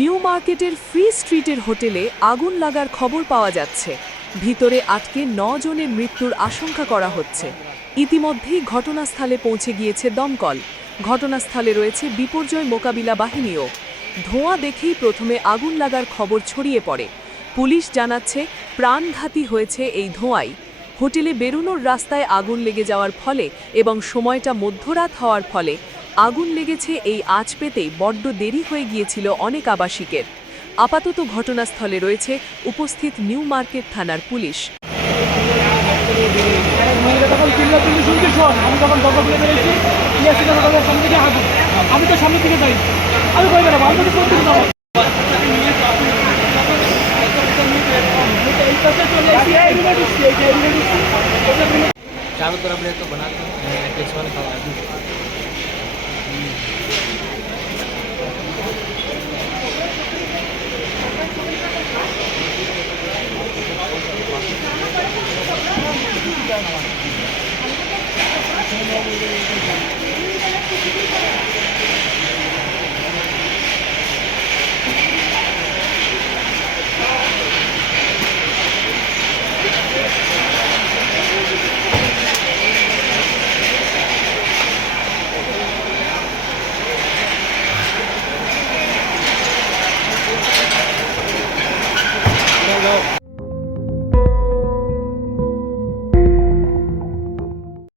New মার্কেটের free স্ট্রিটের হোটেলে আগুন লাগার খবর পাওয়া যাচ্ছে। ভিতরে আটকে 9 জনের মৃত্যুর আশঙ্কা করা হচ্ছে। ইতিমধ্যেই ঘটনাস্থলে পৌঁছে গিয়েছে দমকল। ঘটনাস্থলে রয়েছে বিপর্যয় মোকাবিলা বাহিনীও। ধোঁয়া দেখেই প্রথমে আগুন লাগার খবর ছড়িয়ে পড়ে। পুলিশ জানাচ্ছে প্রাণঘাতী হয়েছে এই ধোঁয়ায়। হোটেলে বেরোনোর রাস্তায় আগুন লেগে যাওয়ার ফলে এবং সময়টা মধ্যরাত হওয়ার ফলে আগুন লেগেছে। এই আঁচ পেতেই বড্ড দেরি হয়ে গিয়েছিল অনেক আবাসিকের। আপাতত ঘটনাস্থলে রয়েছে উপস্থিত নিউ মার্কেট থানার পুলিশ। আমি তো সামনে থেকে যাই, আমি কই বেড়াবো, আমি তো করতে যাবো। चारों तरफ रहे तो बना खावा